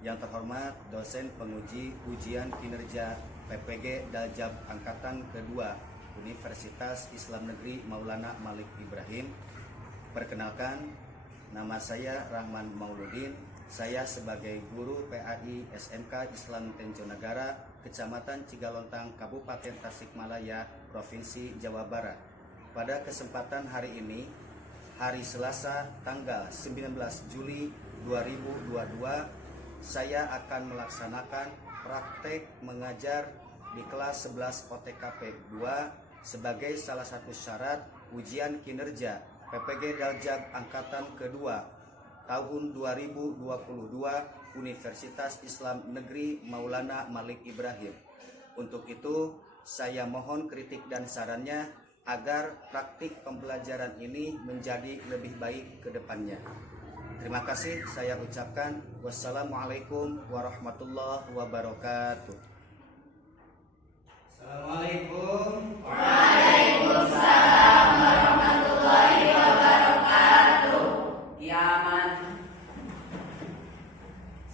Yang terhormat dosen penguji ujian kinerja PPG Daljab Angkatan Kedua Universitas Islam Negeri Maulana Malik Ibrahim. Perkenalkan, nama saya Rahman Mauludin. Saya sebagai guru PAI SMK Islam Tenjonagara, Kecamatan Cigalontang, Kabupaten Tasikmalaya, Provinsi Jawa Barat. Pada kesempatan hari ini, hari Selasa tanggal 19 Juli 2022, saya akan melaksanakan praktek mengajar di kelas 11 OTKP 2 sebagai salah satu syarat ujian kinerja PPG Daljab Angkatan Kedua tahun 2022 Universitas Islam Negeri Maulana Malik Ibrahim. Untuk itu, saya mohon kritik dan sarannya agar praktik pembelajaran ini menjadi lebih baik ke depannya. Terima kasih saya ucapkan. Wassalamualaikum warahmatullahi wabarakatuh. Assalamualaikum. Waalaikumsalam warahmatullahi wabarakatuh. Yaman.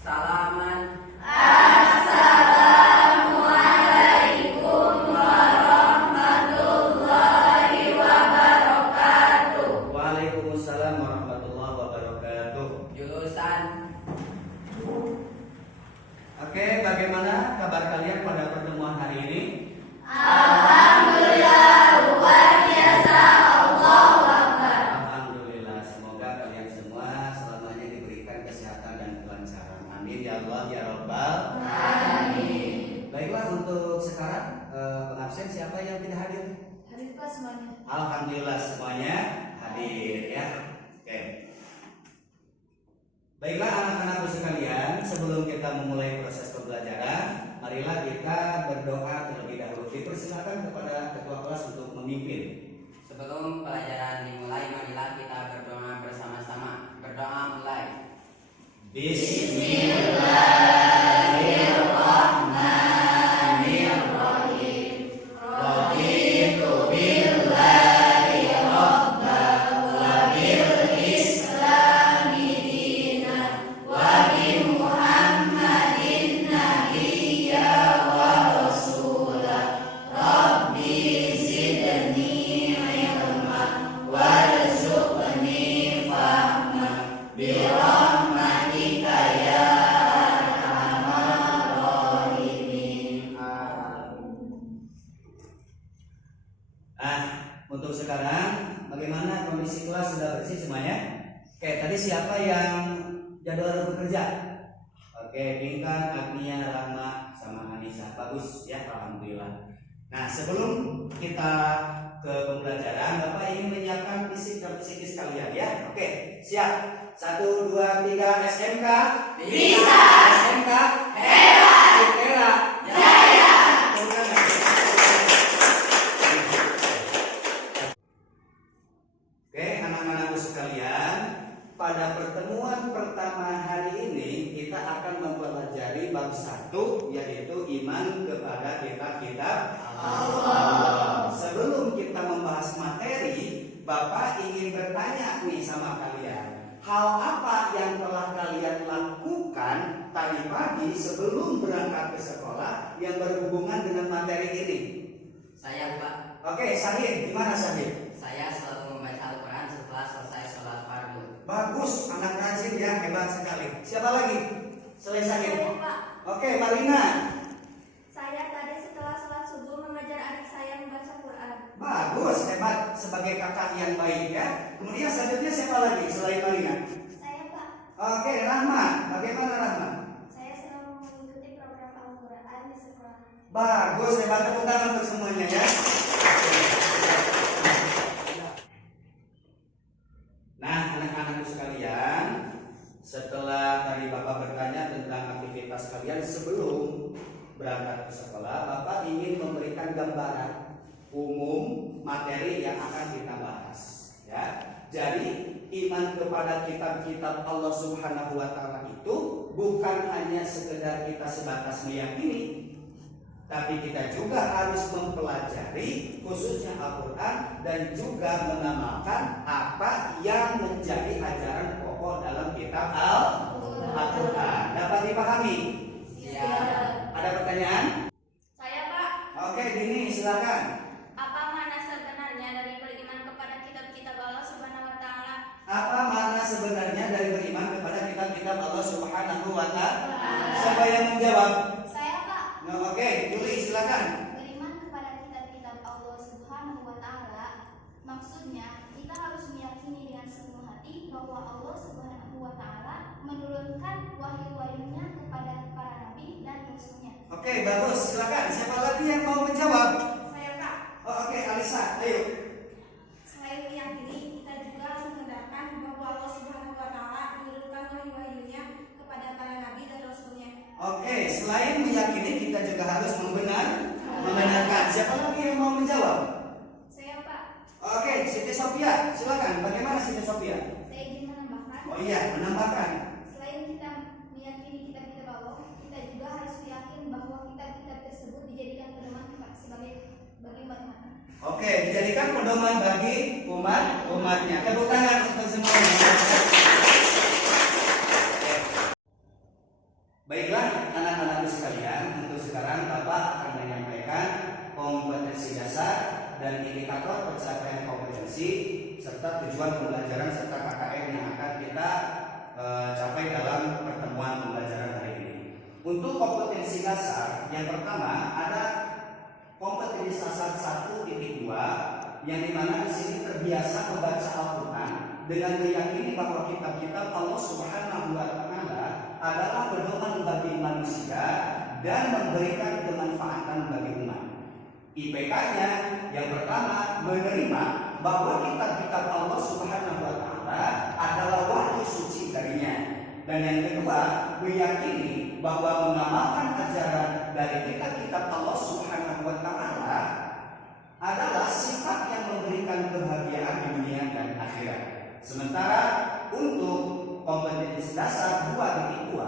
Salaman. Assalamualaikum warahmatullahi wabarakatuh. Waalaikumsalam warahmatullahi wabarakatuh. Jurusan. Oke, bagaimana kabar kalian pada pertemuan hari ini? Alhamdulillah, luar biasa. Allahu Akbar. Alhamdulillah, semoga kalian semua selamanya diberikan kesehatan dan kelancaran. Amin ya Allah ya Rabbal. Amin. Baiklah, untuk sekarang pengabsen siapa yang tidak hadir? Hadir Pak semuanya. Alhamdulillah semuanya hadir ya. Oke. Baiklah anak-anakku sekalian, sebelum kita memulai proses pembelajaran, marilah kita berdoa terlebih dahulu. Dipersilakan kepada ketua kelas untuk memimpin. Sebelum pelajaran dimulai, marilah kita berdoa bersama-sama. Berdoa mulai. Bismillahirrahmanirrahim. Raditu billahi rabban wa bil islami dinan wa bi Muhammadin nabiyya wa rasulah. Rabbi zidni ilman warzuqni fahman bi rahmatika ya arhamar rahimin. Untuk sekarang bagaimana kondisi kelas, sudah bersih semuanya? Oke, tadi siapa yang jadwal bekerja? Oke, Bingkan, Agnia, Rama, sama Anissa. Bagus ya, alhamdulillah. Nah, sebelum kita ke pembelajaran, Bapak ingin menyiapkan fisik dan psikis kalian ya. Oke, siap. 1, 2, 3, SMK. Bisa. SMK. Hebat. Itera. Jaya. Oke, anak-anakku sekalian, pada pertemuan pertama hari ini kita akan mempelajari bab 1, yaitu iman kepada kitab-kitab Allah. Sebelum kita membahas materi, Bapak ingin bertanya nih sama kalian, hal apa yang telah kalian lakukan tadi pagi sebelum berangkat ke sekolah yang berhubungan dengan materi ini? Saya, Pak. Oke, Syahid, gimana Syahid? Saya selalu membaca Al-Quran setelah selesai sholat fardu. Bagus, anak rajin ya, hebat sekali. Siapa lagi selain Syahid? Saya Pak. Oke, Marina. Saya tadi setelah sholat subuh mengajar adik saya membaca Quran. Bagus, hebat, sebagai kakak yang baik ya. Kemudian selanjutnya siapa lagi selain Marina? Saya Pak. Oke, Rahman. Bagaimana Rahman? Saya sedang mengikuti program Al-Quran di sekolah. Bagus, hebat, tepuk tangan untuk semuanya ya. Nah, anak-anakku sekalian, setelah tadi Bapak bertanya tentang aktivitas kalian sebelum berangkat ke sekolah, Bapak ingin memberikan gambaran umum materi yang akan kita bahas ya. Jadi iman kepada kitab-kitab Allah Subhanahu wa taala itu bukan hanya sekedar kita sebatas meyakini, tapi kita juga harus mempelajari khususnya Al-Quran dan juga mengamalkan apa yang menjadi ajaran pokok dalam kitab Al-Quran. Al-Quran. Dapat dipahami? Siap. Ada pertanyaan? Saya Pak, Oke, Dini silakan. apa makna sebenarnya dari beriman kepada kitab-kitab Allah Subhanahu wa taala? Apa makna sebenarnya dari beriman kepada kitab-kitab Allah Subhanahu wa Ta'ala? Siapa yang menjawab? Saya Pak, Nah, oke, Juli silakan. beriman kepada kitab-kitab Allah Subhanahu wa taala maksudnya kita harus meyakini dengan sepenuh hati bahwa Allah Subhanahu wa taala menurunkan wahyu-wahyunya kepada para nabi dan rasulnya. Oke, bagus. Silakan. Siapa lagi yang mau menjawab? Saya Pak, Oh, oke, Alisa, ayo. selain meyakini kita juga harus membenarkan bahwa Allah Subhanahu wa taala menurunkan wahyu-wahyunya kepada para nabi dan rasulnya. Oke, selain meyakini kita juga harus membenarkan. Siapa lagi yang mau menjawab? Saya Pak, Oke, Siti Sophia, silakan. Bagaimana Siti Sophia? saya ingin menambahkan Oh iya, menambahkan. selain kita meyakini kitab-kitab Allah, kita juga harus yakin bahwa kitab-kitab tersebut dijadikan pedoman bagi umat-umat. Oke, dijadikan pedoman bagi umatnya. Tepuk tangan untuk semuanya. Baiklah, anak-anakku sekalian, untuk sekarang Bapak akan menyampaikan kompetensi dasar dan indikator pencapaian kompetensi serta tujuan pembelajaran serta KKM yang akan kita capai dalam pertemuan pembelajaran hari ini. Untuk kompetensi dasar, yang pertama ada kompetensi dasar 1.2 yang dimana di sini terbiasa membaca Al-Quran dengan meyakini bahwa kitab-kitab Allah Subhanahu wa Ta'ala adalah pedoman bagi manusia dan memberikan kemanfaatan bagi umat. IPK-nya yang pertama menerima bahwa kitab-kitab Allah Subhanahu wa Ta'ala adalah wahyu suci darinya, dan yang kedua meyakini bahwa mengamalkan ajaran dari kitab-kitab Allah Subhanahu wa Ta'ala adalah sifat yang memberikan kebahagiaan di dunia dan akhirat. Sementara untuk kompetensi dasar 2.2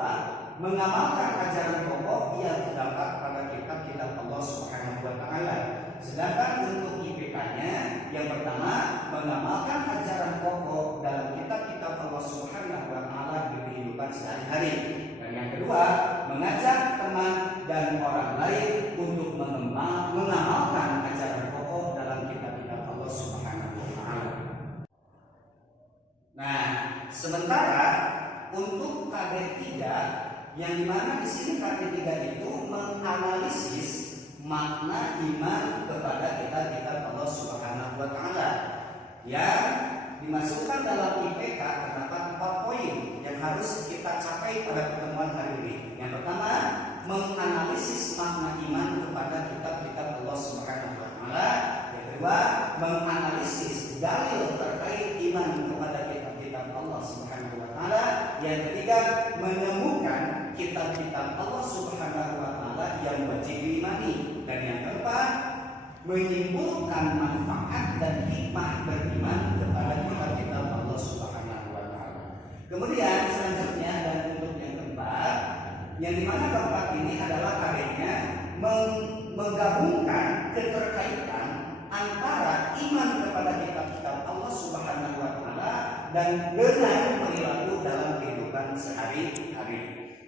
mengamalkan ajaran pokok yang terdapat pada kitab-kitab Allah Subhanahu wa Ta'ala. Sedangkan untuk IPK-nya yang pertama mengamalkan ajaran pokok dalam kitab-kitab Allah Subhanahu wa Ta'ala di kehidupan sehari-hari. Dan yang kedua mengajak teman dan orang lain untuk mengamalkan ajaran pokok dalam kitab-kitab Allah Subhanahu wa Ta'ala. Nah, sementara untuk KD3 yang dimana di sini KD3 itu menganalisis makna iman kepada kitab-kitab Allah Subhanahu wa Ta'ala yang dimasukkan dalam IPK terdapat 4 poin yang harus kita capai pada pertemuan hari ini. Yang pertama, menganalisis makna iman kepada kitab-kitab Allah Subhanahu wa Ta'ala. Yang kedua, menganalisis dalil terkait iman kepada kitab-kitab Allah Subhanahu wa Ta'ala. Yang ketiga, menemukan kitab-kitab Allah Subhanahu wa Ta'ala yang wajib diimani. Dan yang keempat, menyimpulkan manfaat dan hikmah beriman kepada kitab-kitab Allah Subhanahu wa Ta'ala. Kemudian selanjutnya dan untuk yang keempat, yang dimana keempat ini adalah karyanya menggabungkan keterkaitan antara iman kepada kitab-kitab Allah Subhanahu wa Ta'ala dan dengan perilaku dalam kehidupan sehari-hari.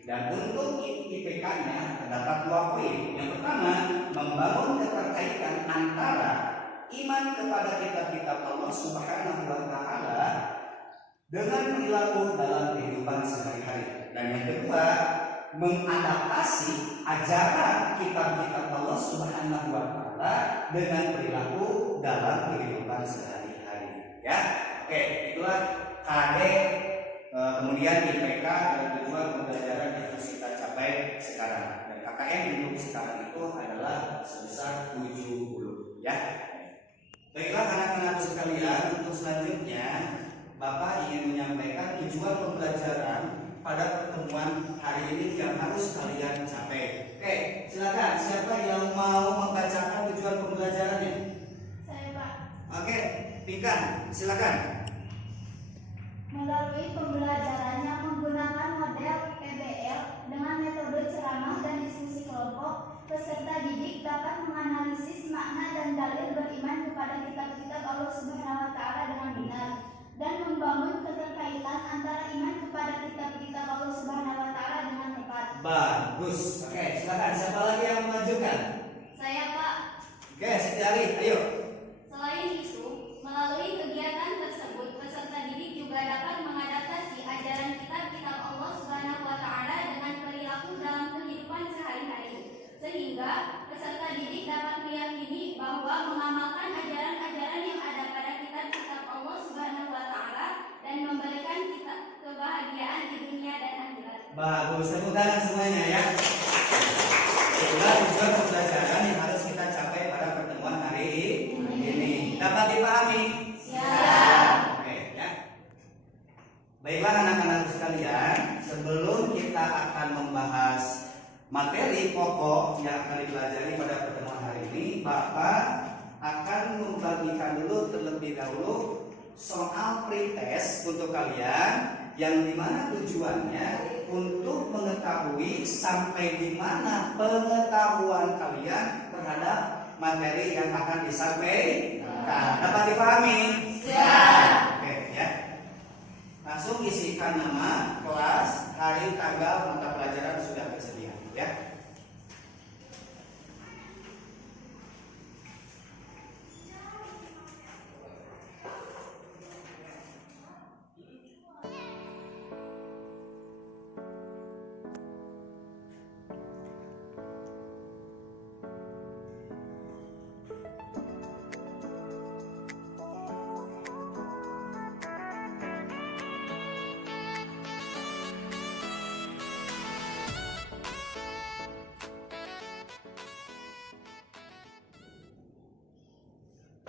Dan untuk IPK-nya terdapat 2 poin. Yang pertama, membangun keterkaitan antara iman kepada kitab-kitab Allah Subhanahu wa Ta'ala dengan perilaku dalam kehidupan sehari-hari. Dan yang kedua, mengadaptasi ajaran kitab-kitab Allah Subhanahu wa Ta'ala dengan perilaku dalam kehidupan sehari-hari. Ya, oke, itulah KD. Kemudian IPK dan tujuan pembelajaran yang harus kita capai sekarang. Dan KKM untuk sekarang itu adalah sebesar 70, ya. Baiklah anak-anak sekalian, untuk selanjutnya Bapak ingin menyampaikan tujuan pembelajaran pada pertemuan hari ini yang harus kalian capai. Oke, silakan. Siapa yang mau membacakan tujuan pembelajarannya? Saya Pak, Oke, Pinkan, silakan. melalui pembelajaran yang menggunakan model PBL dengan metode ceramah dan diskusi kelompok, peserta didik dapat menganalisis makna dan dalil beriman kepada kitab-kitab Allah Subhanahu wa Ta'ala dengan benar dan membangun keterkaitan antara iman kepada kitab-kitab Allah Subhanahu Bagus. Oke, silakan. Siapa lagi yang mengajukan? Saya, Pak. Oke, Siti Ari, ayo. Selain itu, melalui kegiatan tersebut, peserta didik juga dapat mengadaptasi ajaran kitab Allah Subhanahu wa Ta'ala dengan perilaku dalam kehidupan sehari-hari, sehingga peserta didik dapat meyakini bahwa mengamalkan ajaran-ajaran yang ada pada kitab Allah Subhanahu wa Ta'ala dan memberikan kita kebahagiaan di dunia dan akhirat. Bagus, tepuk tangan semuanya ya. Itulah tujuan pembelajaran yang harus kita capai pada pertemuan hari ini. Dapat dipahami? Siap. Oke ya. Baiklah anak-anak sekalian, sebelum kita akan membahas materi pokok yang akan dipelajari pada pertemuan hari ini, Bapak akan membagikan dulu terlebih dahulu soal pretest untuk kalian, yang dimana tujuannya untuk mengetahui sampai di mana pengetahuan kalian terhadap materi yang akan disampaikan. Dapat dipahami? Siap. Oke ya. Langsung isikan nama, kelas, hari, tanggal, mata pelajaran sudah tersedia ya.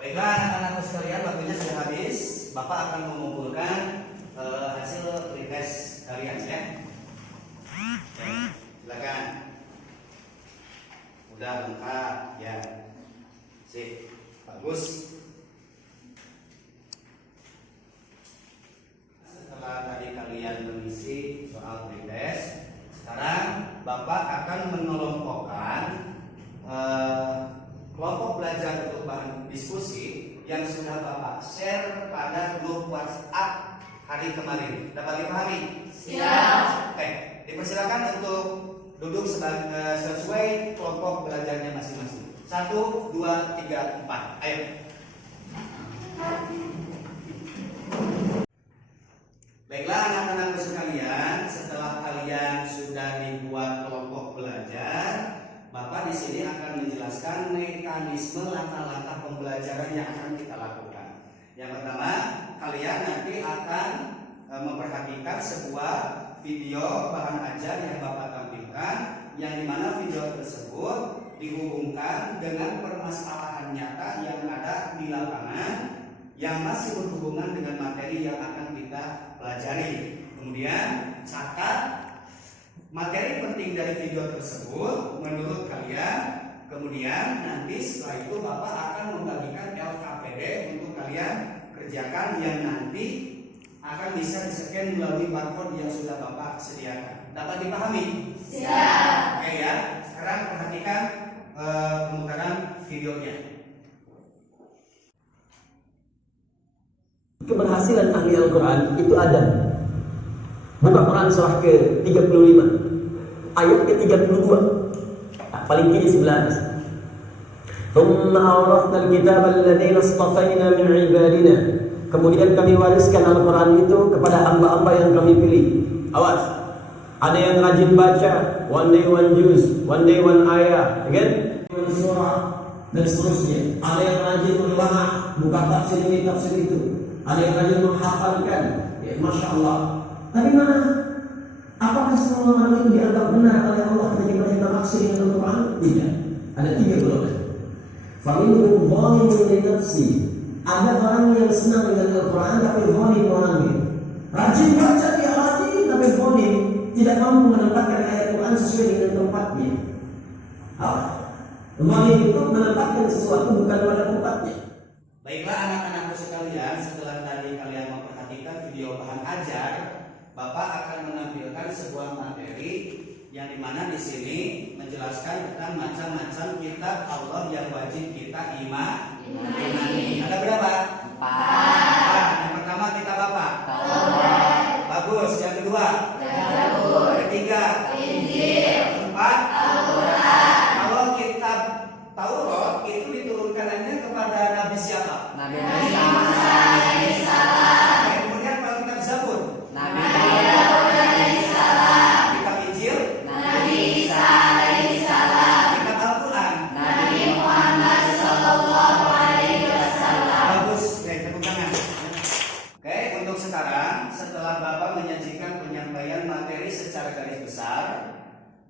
Baiklah anak-anak sekalian, waktunya sudah habis. Bapak akan mengumpulkan hasil pretest kalian ya. Oke, silakan. Udah lengkap ya. Sip, bagus. Setelah tadi kalian mengisi soal pretest, sekarang Bapak akan mengelompokkan kelompok belajar untuk bahan diskusi yang sudah Bapak share pada grup WhatsApp hari kemarin. Dapat dipahami? Siap. Oke, dipersilakan untuk duduk sesuai kelompok belajarnya masing-masing. 1, 2, 3, 4. Ayo. Baiklah anak-anak sekalian, setelah kalian sudah dibuat kelompok belajar, Bapak di sini akan menjelaskan mekanisme langkah-langkah pembelajaran yang akan kita lakukan. Yang pertama, kalian nanti akan memperhatikan sebuah video bahan ajar yang Bapak tampilkan, yang dimana video tersebut dihubungkan dengan permasalahan nyata yang ada di lapangan yang masih berhubungan dengan materi yang akan kita pelajari. Kemudian catat materi penting dari video tersebut menurut kalian. Kemudian nanti setelah itu Bapak akan membagikan LKPD untuk kalian kerjakan, yang nanti akan bisa di-scan melalui barcode yang sudah Bapak sediakan. Dapat dipahami? Siap. Oke ya. Sekarang perhatikan pemutaran videonya. Keberhasilan ahli Al-Quran itu Adam. Buka Quran surah ke-35 ayat ke-32, paling kiri sebelah atas. ثُمَّ أَوْرَثْنَا الْكِتَابَ الَّذِينَ اصْطَفَيْنَا مِنْ عِبَادِنَا. Kemudian kami wariskan Al-Quran itu kepada hamba-hamba yang kami pilih. Awas, ada yang rajin baca, one day one juz, one day one ayat, again, one surah, dan seterusnya. Ada yang rajin ulama, buka tafsir ini, tafsir itu. Ada yang rajin menghafalkan, ya Masya Allah. Tapi mana? Apakah semua orang itu dianggap benar oleh Allah ketika mereka maksud dengan Al-Quran? Tidak. Ada 3 golongan. Faminhum zalimun li nafsi. Ada orang yang senang dengan Al-Quran tapi zalim orangnya. Rajin baca dia rajin tapi zalim, tidak mampu menempatkan ayat Quran sesuai dengan tempatnya. Zalim itu menempatkan sesuatu bukan pada tempatnya. Baiklah anak-anakku sekalian, setelah tadi kalian memperhatikan video bahan ajar, Bapak akan menampilkan sebuah materi yang dimana di sini menjelaskan tentang macam-macam kitab Allah yang wajib kita imani. Ada berapa? 4. Yang pertama kitab apa? Taurat. Bagus. Yang kedua? Zabur. Ketiga? Injil.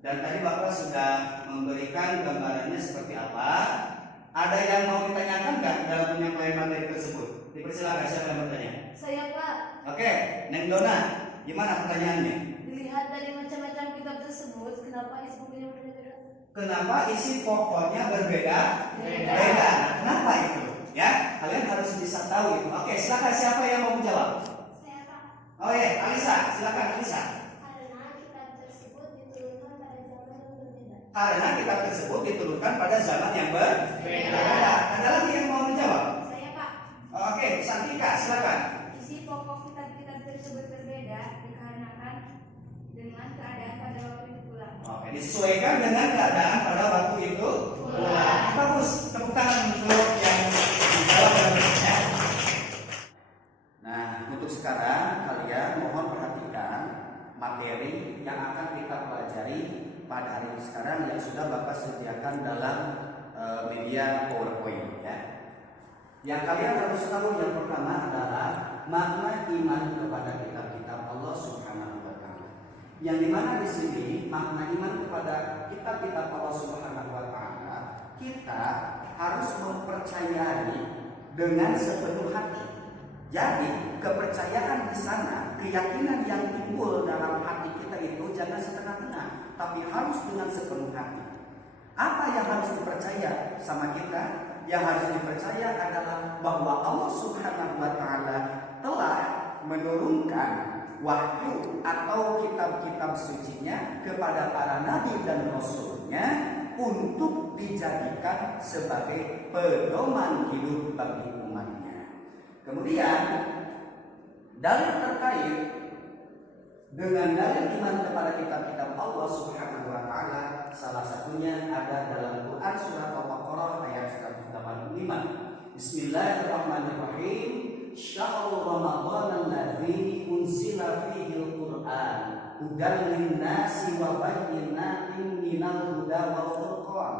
Dan tadi Bapak sudah memberikan gambarannya seperti apa. Ada yang mau ditanyakan nggak dalam penyampaian materi tersebut? Dipersilakan, siapa yang bertanya? Saya Pak, Oke, Neng Dona, gimana pertanyaannya? dilihat dari macam-macam kitab tersebut, kenapa isi bukunya berbeda? Kenapa isi pokoknya berbeda? Beda. Nah, kenapa itu? Ya, kalian harus bisa tahu itu. Oke, silakan, siapa yang mau menjawab? Saya Pak, Oh ya, Alisa, silakan Alisa. karena kitab tersebut diturunkan pada zaman yang berbeda. Karena kitab tersebut diturunkan pada zaman yang berbeda. Ada lagi yang mau menjawab? Saya Pak, Oke, Santika, silakan. isi pokok kitab-kitab tersebut berbeda dikarenakan dengan keadaan pada waktu itu pula. Oke, disesuaikan dengan keadaan pada waktu itu. Bagus, tepuk tangan untuk yang menjawab dan bertanya. Nah, untuk sekarang kalian mohon perhatikan materi yang akan kita pelajari pada hari ini sekarang yang sudah Bapak sediakan dalam media PowerPoint ya. Yang kalian harus tahu yang pertama adalah makna iman kepada kitab-kitab Allah Subhanahu wa taala. Yang dimana di sini makna iman kepada kitab-kitab Allah Subhanahu wa taala, kita harus mempercayai dengan sepenuh hati. Jadi, kepercayaan di sana, keyakinan yang timbul dalam hati kita itu jangan setengah-tengah, tapi harus dengan sepenuh hati. Apa yang harus dipercaya sama kita? Yang harus dipercaya adalah bahwa Allah Subhanahu wa taala telah menurunkan wahyu atau kitab-kitab sucinya kepada para nabi dan rasulnya untuk dijadikan sebagai pedoman hidup bagi umatnya. Kemudian dalil terkait dengan dalil iman kepada kitab-kitab Allah Subhanahu wa taala, salah satunya ada dalam Quran surat Al-Baqarah ayat 185. Bismillahirrahmanirrahim. Syahrul Ramadan alladzi unzila fihi al-Qur'an hudan lin-nasi wa bayyinatin minal huda wal furqan.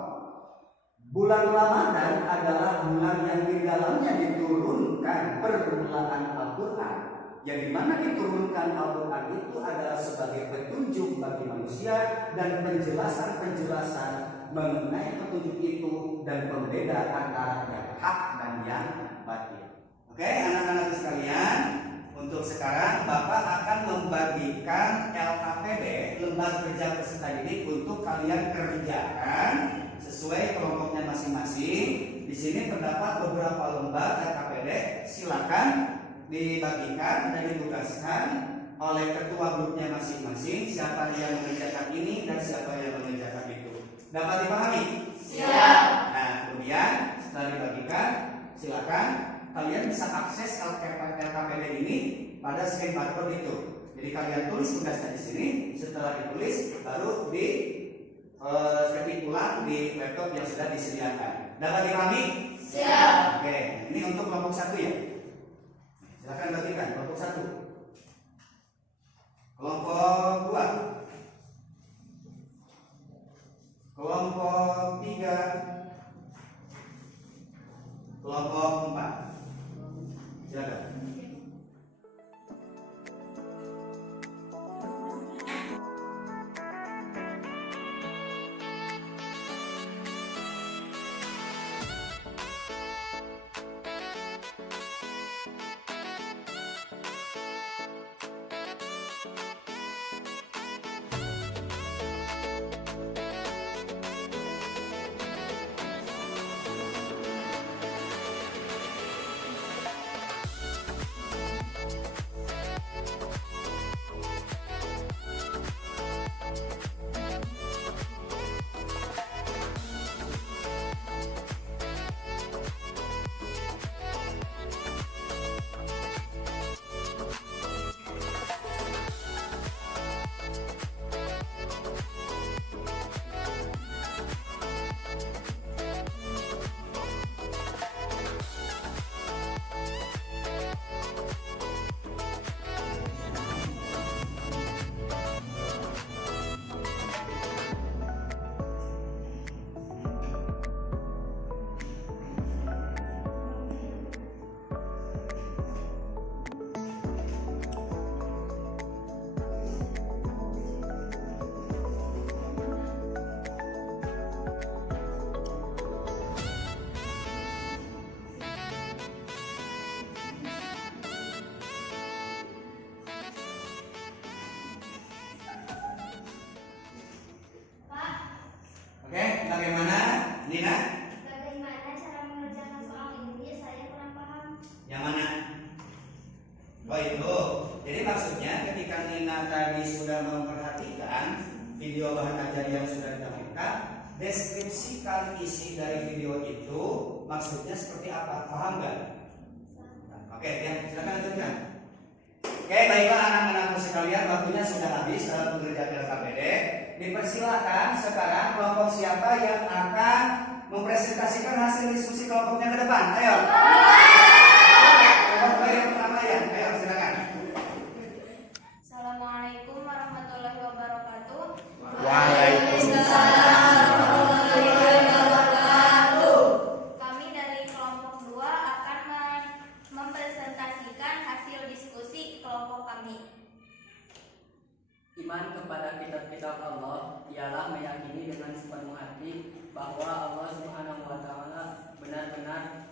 Bulan Ramadan adalah bulan yang di dalamnya diturunkan permulaan Al-Quran. Yang dimana diturunkan Al-Quran itu adalah sebagai petunjuk bagi manusia dan penjelasan-penjelasan mengenai petunjuk itu dan pembeda antara yang hak dan yang batil. Oke, anak-anak sekalian, untuk sekarang Bapak akan membagikan LKPD, lembar kerja peserta didik, untuk kalian kerjakan sesuai kelompoknya masing-masing. Di sini terdapat beberapa lembar LKPD. Silakan dibagikan dan ditugaskan oleh ketua grupnya masing-masing. Siapa yang mengerjakan ini dan siapa yang mengerjakan itu. Dapat dipahami? Siap. Nah, kemudian setelah dibagikan, silakan kalian bisa akses LKPD ini pada screen barcode itu. Jadi kalian tulis tugasnya di sini. Setelah ditulis, baru di ketik ulang di laptop yang sudah disediakan. Dapat dipahami? Siap. Oke, ini untuk kelompok 1 ya. Silakan bagikan kelompok 1. Kelompok 2. Kelompok 3. Kelompok 4. Silakan. deskripsikan isi dari video itu maksudnya seperti apa, paham nggak? Oke, ya, silakan lanjutkan. Oke, baiklah anak-anakku sekalian, waktunya sudah habis dalam pengerjaan LKPD. Dipersilakan sekarang kelompok siapa yang akan mempresentasikan hasil diskusi kelompoknya ke depan. Ayo. Kelompok yang pertama ya, ayo silakan. Assalamualaikum warahmatullahi wabarakatuh. Waalaikumsalam. Kami dari kelompok 2 akan mempresentasikan hasil diskusi kelompok kami. Iman kepada kitab-kitab Allah ialah meyakini dengan sepenuh hati bahwa Allah Subhanahu wa taala benar-benar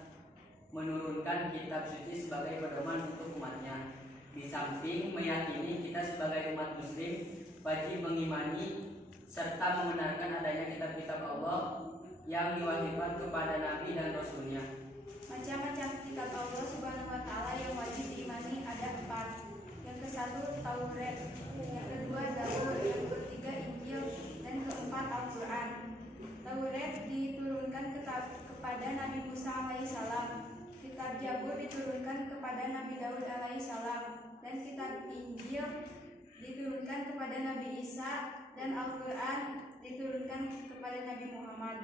menurunkan kitab suci sebagai pedoman untuk umatnya. Di samping meyakini kita sebagai umat muslim wajib mengimani serta membenarkan adanya kitab-kitab Allah yang diwahyukan kepada nabi dan rasulnya. Macam-macam kitab Allah Subhanahu wa taala yang wajib diimani ada 4. Yang ke-1 Taurat, yang kedua Zabur, yang ketiga Injil, dan keempat Al-Qur'an. Taurat diturunkan kepada Nabi Musa alaihissalam. Kitab Zabur diturunkan kepada Nabi Daud alaihissalam, dan kitab Injil diturunkan kepada Nabi Isa, dan Al-Qur'an diturunkan kepada Nabi Muhammad.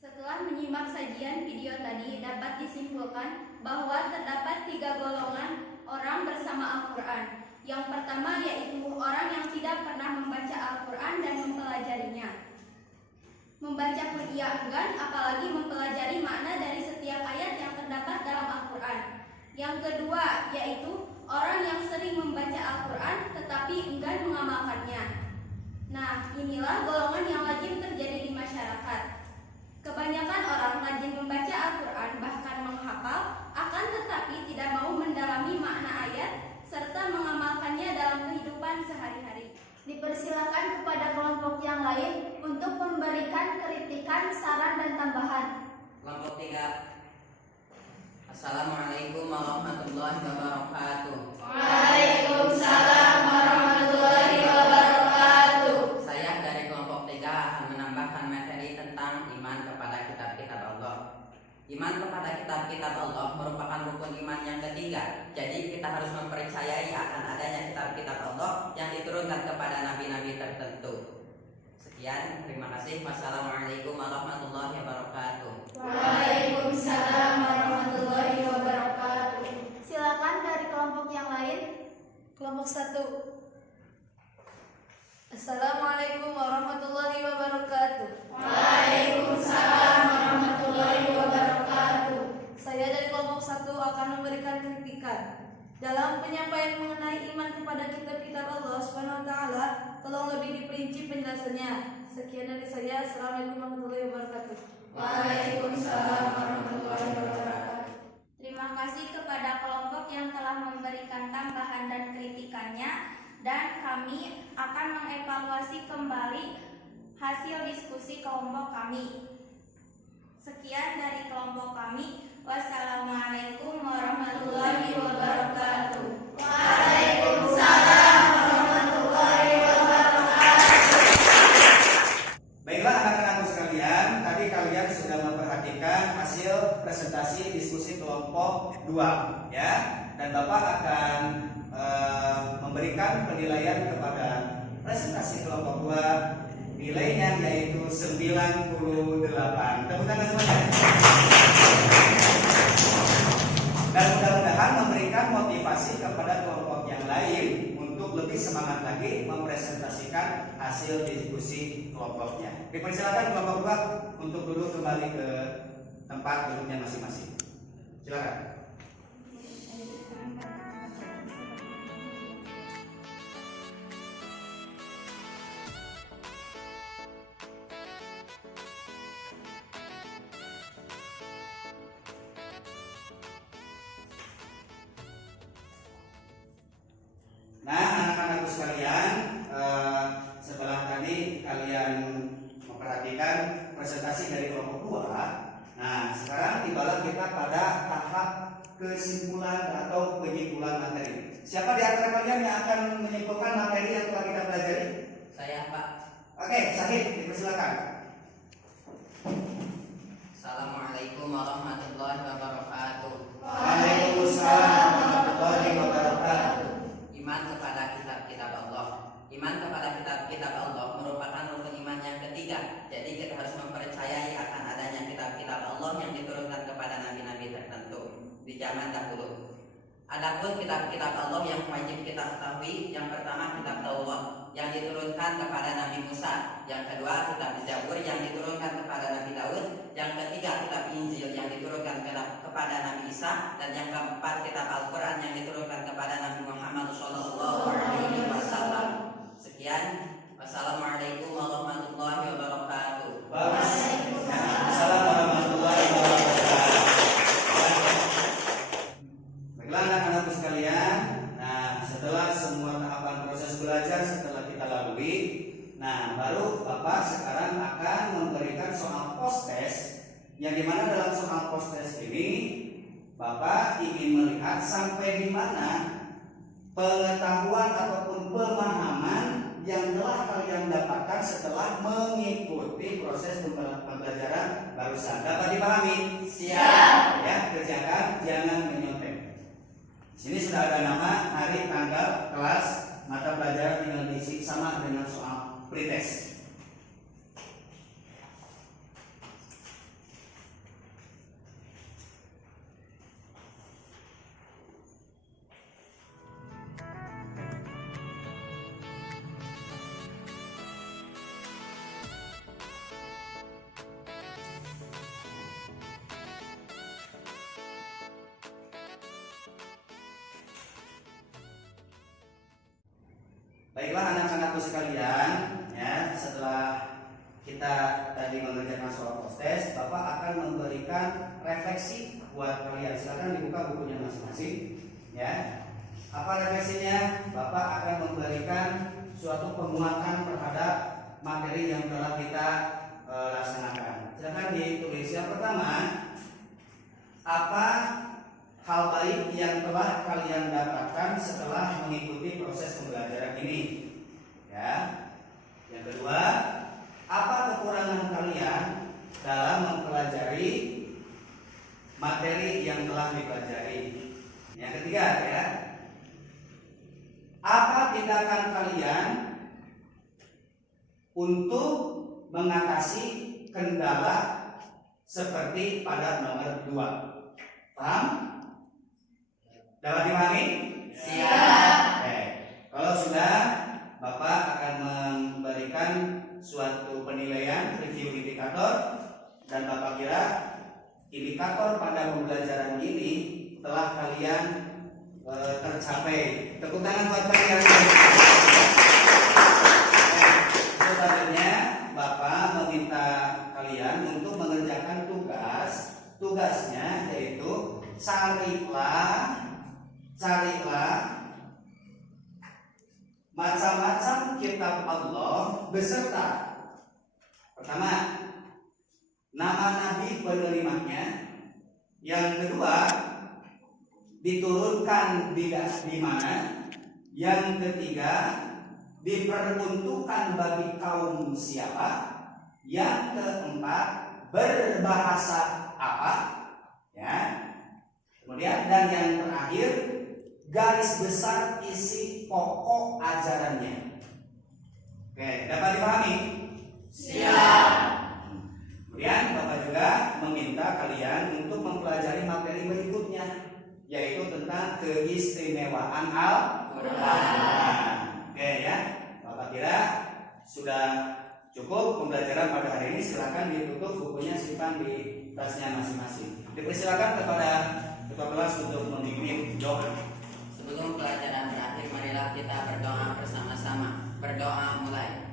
Setelah menyimak sajian video tadi, dapat disimpulkan bahwa terdapat 3 golongan orang bersama Al-Quran. Yang pertama yaitu orang yang tidak pernah membaca Al-Quran dan mempelajarinya. Membaca pun ia enggan, apalagi mempelajari makna dari setiap ayat yang terdapat dalam Al-Quran. Yang kedua yaitu orang yang sering membaca Al-Quran tetapi enggan mengamalkannya. Nah, inilah golongan yang lazim terjadi di masyarakat. Kebanyakan orang rajin membaca Al-Quran bahkan menghafal, akan tetapi tidak mau mendalami makna ayat serta mengamalkannya dalam kehidupan sehari-hari. Dipersilakan kepada kelompok yang lain untuk memberikan kritikan, saran, dan tambahan. Kelompok 3. Assalamualaikum warahmatullahi wabarakatuh. Waalaikumsalam warahmatullahi wabarakatuh. Saya dari kelompok 3 akan menambahkan materi tentang iman kepada kitab-kitab Allah. Iman kepada kitab-kitab Allah merupakan rukun iman yang ketiga. Jadi kita harus mempercayai akan adanya kitab-kitab Allah yang diturunkan kepada nabi-nabi tertentu. Sekian, terima kasih. Wassalamualaikum warahmatullahi wabarakatuh. Waalaikumsalam warahmatullahi wabarakatuh. Silakan dari kelompok yang lain. Kelompok 1. Assalamualaikum warahmatullahi wabarakatuh. Waalaikumsalam warahmatullahi wabarakatuh. Saya dari kelompok 1 akan memberikan kritikan. Dalam penyampaian mengenai iman kepada kitab-kitab Allah Subhanahu wa taala, tolong lebih diperinci penjelasannya. Sekian dari saya. Assalamualaikum warahmatullahi wabarakatuh. Waalaikumsalam warahmatullahi wabarakatuh. Terima kasih kepada kelompok yang telah memberikan tambahan dan kritikannya, dan kami akan mengevaluasi kembali hasil diskusi kelompok kami. Sekian dari kelompok kami. Wassalamualaikum warahmatullahi wabarakatuh. Waalaikumsalam warahmatullahi wabarakatuh. Baiklah anak-anakku sekalian, tadi kalian sudah memperhatikan hasil presentasi diskusi kelompok 2 ya, dan Bapak akan memberikan penilaian kepada presentasi kelompok 2. Nilainya yaitu 98. Tepuk tangan semuanya. Dan mudah-mudahan memberikan motivasi kepada kelompok yang lain untuk lebih semangat lagi mempresentasikan hasil diskusi kelompoknya. Dipersilakan kelompok 2 untuk duduk kembali ke tempat duduknya masing-masing. Silakan. Nah, anak-anakku sekalian, setelah tadi kalian memperhatikan presentasi dari kelompok 2, nah sekarang tibalah kita pada tahap kesimpulan atau penyimpulan materi. Siapa di antara kalian yang akan menyimpulkan materi yang telah kita pelajari? Saya, Pak. Oke, Syahid, dipersilakan. Assalamualaikum warahmatullahi wabarakatuh. Waalaikumsalam warahmatullahi wabarakatuh. Iman kepada kitab-kitab Allah. Iman kepada kitab-kitab Allah merupakan rukun iman yang ketiga. Jadi kita harus mempercayai akan adanya kitab-kitab Allah yang diturunkan kepada nabi-nabi tertentu di zaman dahulu. Adapun kitab-kitab Allah yang wajib kita ketahui, yang pertama kitab Taurat yang diturunkan kepada Nabi Musa, yang kedua kitab Zabur yang diturunkan kepada Nabi Daud, yang ketiga kitab Injil yang diturunkan kepada Nabi Isa, dan yang keempat kitab Al-Quran yang diturunkan kepada Nabi Muhammad SAW. Sekian, wassalamualaikum warahmatullahi wabarakatuh. Waalaikumsalam warahmatullahi wabarakatuh. Baiklah anak-anakku sekalian, nah setelah semua tahapan proses belajar setelah kita lalui, nah baru Bapak sekarang akan memberikan soal post-test, yang dimana dalam soal post-test ini Bapak ingin melihat sampai di mana pengetahuan ataupun pemahaman yang telah kalian dapatkan setelah mengikuti proses pembelajaran barusan. Dapat dipahami? Siap. Ya, kerjakan, jangan menyontek. Di sini sudah ada nama, hari, tanggal, kelas, mata pelajaran tinggal diisi sama dengan soal pretest. Baiklah anak-anakku sekalian, ya setelah kita tadi mengerjakan soal post-test, Bapak akan memberikan refleksi buat kalian. Silakan dibuka bukunya masing-masing, ya. Apa refleksinya? Bapak akan memberikan suatu penguatan terhadap materi yang telah kita laksanakan. Silakan ditulis. Yang pertama, apa hal baik yang telah kalian dapatkan setelah mengikuti proses pembelajaran ini? Ya. Yang kedua, apa kekurangan kalian dalam mempelajari materi yang telah dipelajari? Yang ketiga, ya. Apa tindakan kalian untuk mengatasi kendala seperti pada nomor 2? Paham? Dapat dipahami? Siap. Oke. Kalau sudah, Bapak akan memberikan suatu penilaian review indikator, dan Bapak kira indikator pada pembelajaran ini telah kalian tercapai. Tepuk tangan buat kalian. Selanjutnya Bapak meminta kalian untuk mengerjakan tugasnya yaitu carilah macam-macam kitab Allah beserta pertama nama nabi penerimanya, yang kedua diturunkan di mana, yang ketiga diperuntukkan bagi kaum siapa, yang keempat berbahasa apa, ya. Kemudian dan yang terakhir garis besar isi pokok ajarannya. Oke, dapat dipahami? Siap. Kemudian Bapak juga meminta kalian untuk mempelajari materi berikutnya, yaitu tentang keistimewaan Al-Quran. Oke ya, Bapak kira sudah cukup pembelajaran pada hari ini. Silakan ditutup bukunya, simpan di tasnya masing-masing. Dipersilakan kepada ketua kelas untuk memimpin doa. Sebelum pelajaran berakhir, marilah kita berdoa bersama-sama. Berdoa mulai.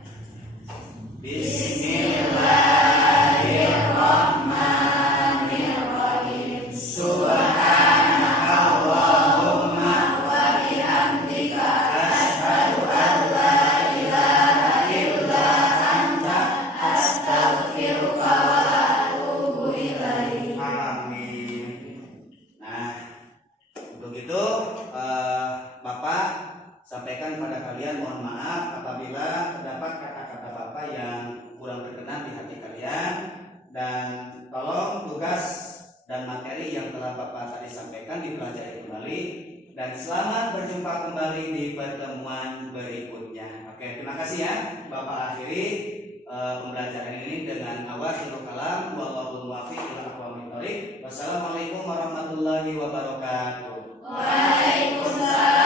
Bismillahirrahmanirrahim. Subhanakallahumma wa bihamdika asyhadu an la ilaha illa anta astaghfiruka wa atubu ilaik. Amin. Nah, untuk itu Bapak sampaikan pada kalian, mohon maaf apabila terdapat kata-kata Bapak yang kurang berkenan di hati kalian. dan selamat berjumpa kembali di pertemuan berikutnya. Oke, terima kasih ya. Bapak akhiri pembelajaran ini dengan awakhirul kalam wallahul muwaffiq ila aqwamit thoriq. Wassalamualaikum warahmatullahi wabarakatuh. Waalaikumsalam.